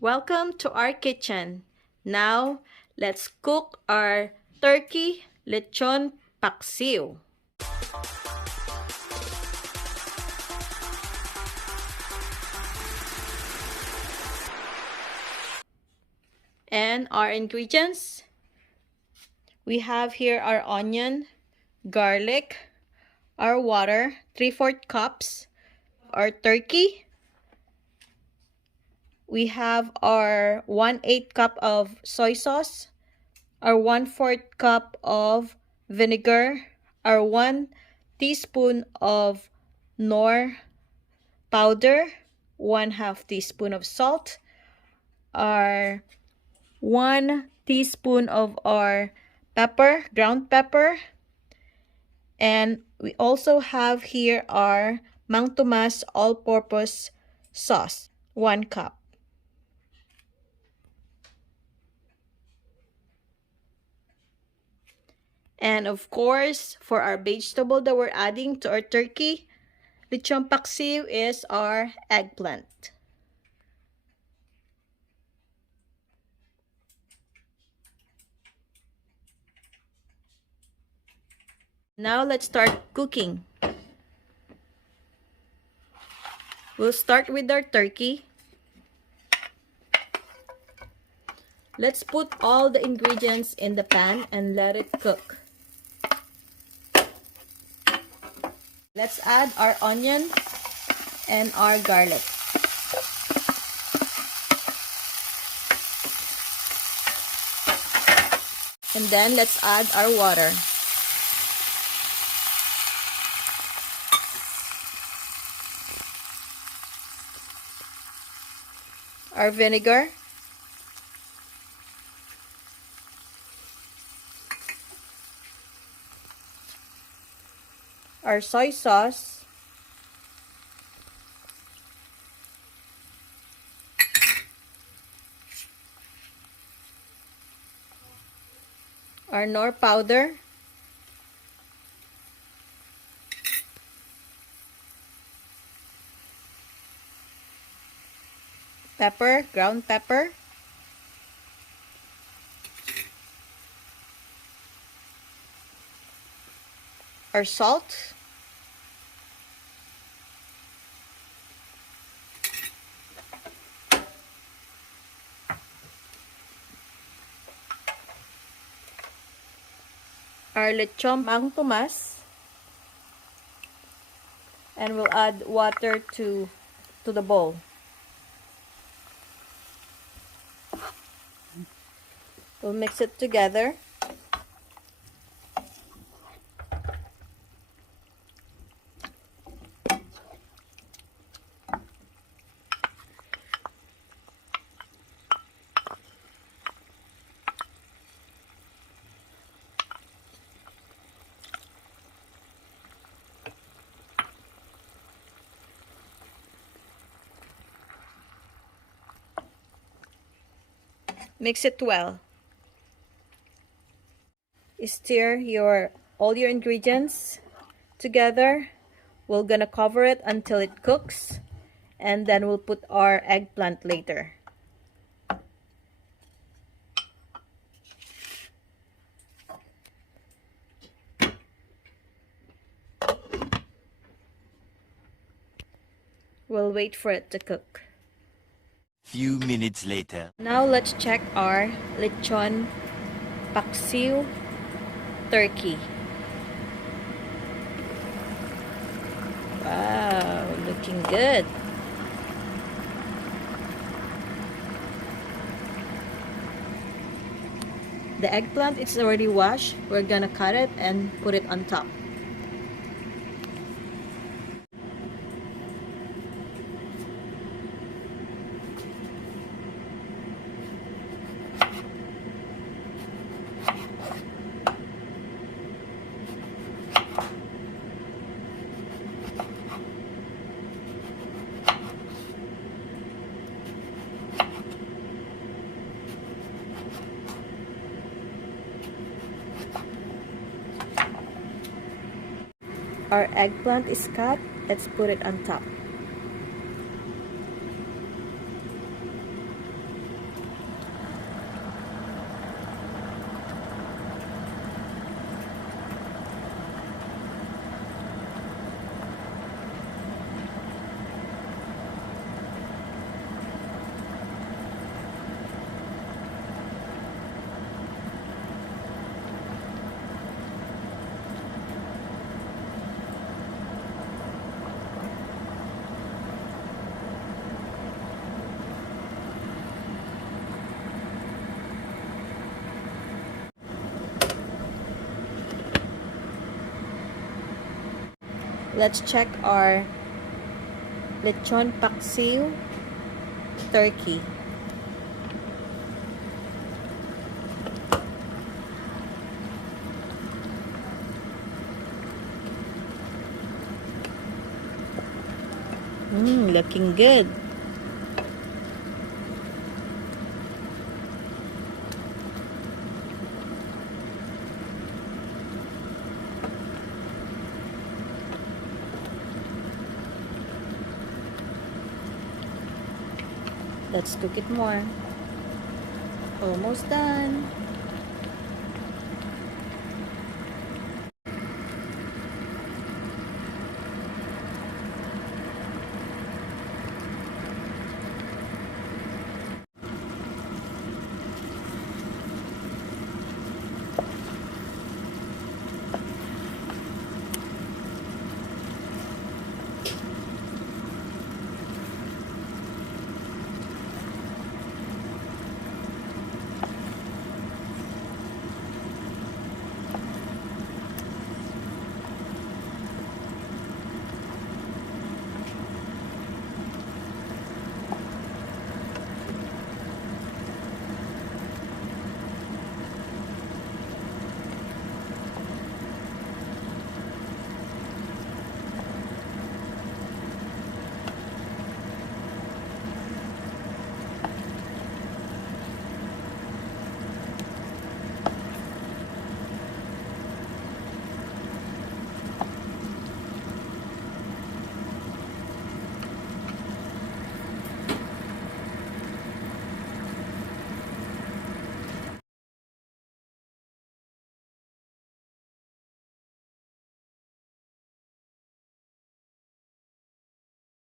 Welcome to our kitchen. Now, let's cook our turkey lechon paksiw. And our ingredients, we have here our onion, garlic, our water, 3/4 cups, our turkey. We have our 1/8 cup of soy sauce, our 1/4 cup of vinegar, our 1 teaspoon of nor powder, 1/2 teaspoon of salt, our 1 teaspoon of our pepper, ground pepper, and we also have here our Mang Tomas all-purpose sauce, 1 cup. And of course, for our vegetable that we're adding to our turkey lechon paksiw is our eggplant. Now let's start cooking. We'll start with our turkey. Let's put all the ingredients in the pan and let it cook. Let's add our onion and our garlic. And then let's add our water. Our vinegar. Our soy sauce. Our nor powder. Pepper, ground pepper. Our salt. Our lechon Mang Tomas. And we'll add water to the bowl. We'll mix it together. Mix it well. Stir all your ingredients together. We're gonna cover it until it cooks, and then we'll put our eggplant later. We'll wait for it to cook. Few minutes later. Now let's check our lechon paksiw turkey. Wow, looking good. The eggplant is already washed. We're gonna cut it and put it on top. Our eggplant is cut. Let's put it on top. Let's check our Lechon Paksiw turkey. Looking good. Let's cook it more. Almost done.